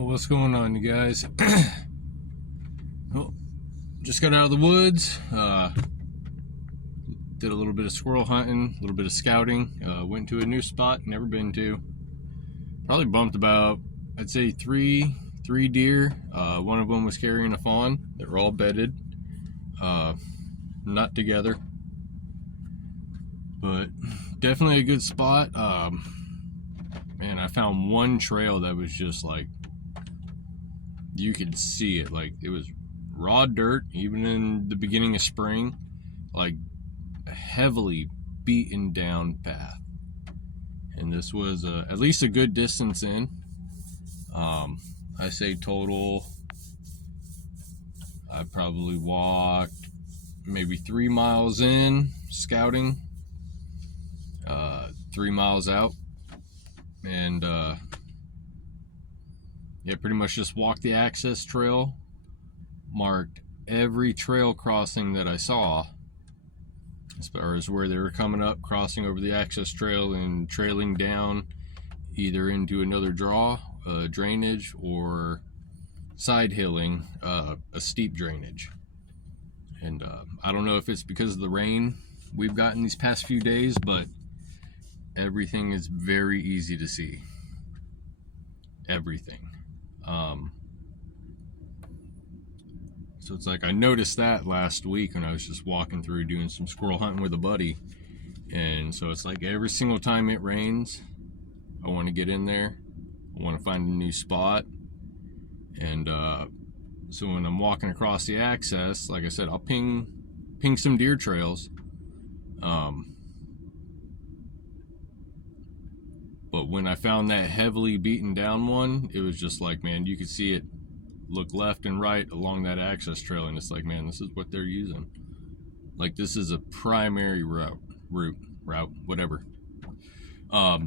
Well, what's going on, you guys? Well, just got out of the woods. Did a little bit of squirrel hunting, a little bit of scouting. Went to a new spot never been to. Probably bumped about, I'd say three deer. One of them was carrying a fawn. They were all bedded, not together, but definitely a good spot. Man, I found one trail that was just like, you could see it, like it was raw dirt, even in the beginning of spring, like a heavily beaten down path. And this was at least a good distance in. I say total, I probably walked maybe 3 miles in scouting, 3 miles out, and yeah, pretty much just walked the access trail, marked every trail crossing that I saw as far as where they were coming up, crossing over the access trail and trailing down either into another draw, drainage, or side hilling, a steep drainage. And I don't know if it's because of the rain we've gotten these past few days, but everything is very easy to see. Everything. So it's like I noticed that last week when I was just walking through doing some squirrel hunting with a buddy. And so it's like every single time it rains, I want to get in there. I want to find a new spot. And so when I'm walking across the access, like I said, I'll ping some deer trails. But when I found that heavily beaten down one, it was just like, man, you could see it look left and right along that access trail, and it's like, man, this is what they're using. Like, this is a primary route, whatever. But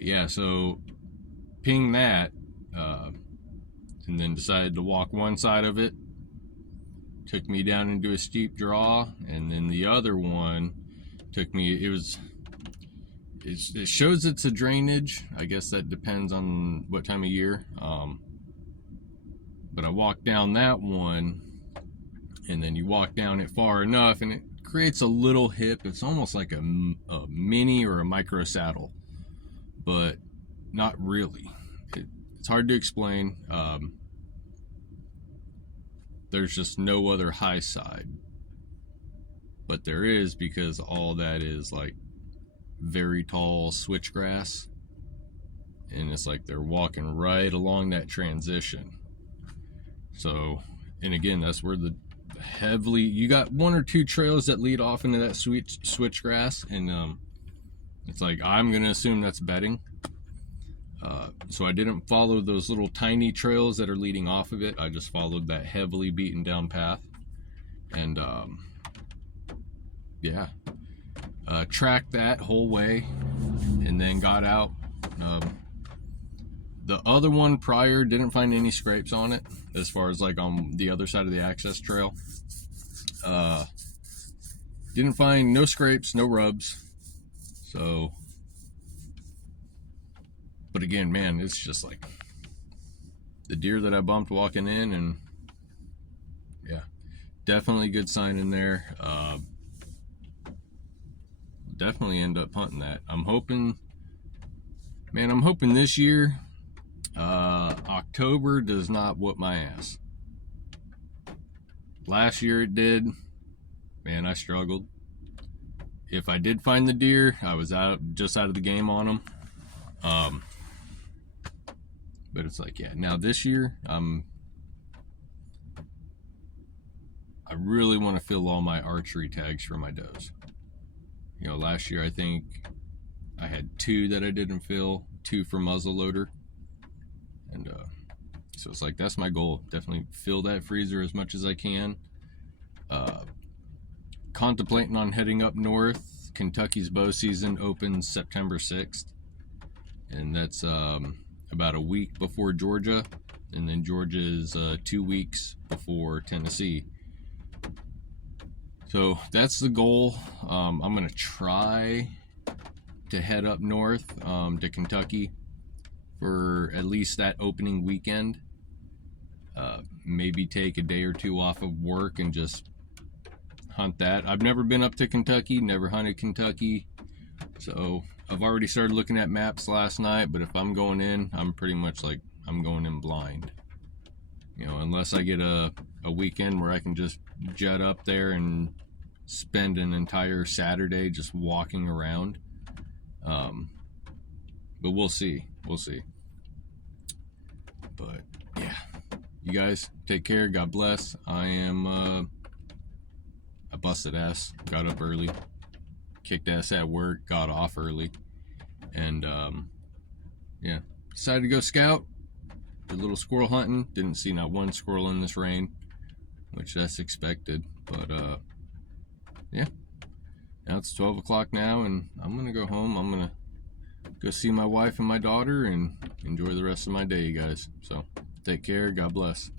yeah, so ping that, and then decided to walk one side of it. Took me down into a steep draw, and then the other one took me, it shows it's a drainage. I guess that depends on what time of year. But I walked down that one, and then you walk down it far enough, and it creates a little hip. It's almost like a mini or a micro saddle, but not really. It's hard to explain. There's just no other high side, but there is, because all that is like very tall switchgrass, and it's like they're walking right along that transition. So, and again, that's where the heavily, you got one or two trails that lead off into that switchgrass, and it's like, I'm gonna assume that's bedding. So I didn't follow those little tiny trails that are leading off of it. I just followed that heavily beaten down path, and yeah, tracked that whole way, and then got out. The other one prior, didn't find any scrapes on it, as far as like on the other side of the access trail. Didn't find no scrapes, no rubs. So, but again, man, it's just like the deer that I bumped walking in, and yeah, definitely good sign in there. Definitely end up hunting that. I'm hoping this year, October does not whoop my ass. Last year it did. Man, I struggled. If I did find the deer, I was just out of the game on them. But it's like, yeah, now this year, I really want to fill all my archery tags for my does. You know, last year I think I had 2 that I didn't fill, 2 for muzzleloader. And so it's like, that's my goal. Definitely fill that freezer as much as I can. Contemplating on heading up north. Kentucky's bow season opens September 6th. And that's about a week before Georgia. And then Georgia is 2 weeks before Tennessee. So that's the goal. I'm going to try to head up north to Kentucky for at least that opening weekend. Maybe take a day or two off of work and just hunt that. I've never been up to Kentucky, never hunted Kentucky, so I've already started looking at maps last night, but if I'm going in, I'm pretty much like I'm going in blind. You know, unless I get a weekend where I can just jet up there and spend an entire Saturday just walking around. But we'll see. We'll see. But yeah, you guys take care. God bless. I busted ass. Got up early. Kicked ass at work. Got off early. And yeah, decided to go scout. Did a little squirrel hunting. Didn't see not one squirrel in this rain, which that's expected. But yeah, now it's 12 o'clock now, and I'm gonna go home. I'm gonna go see my wife and my daughter and enjoy the rest of my day, you guys. So take care. God bless.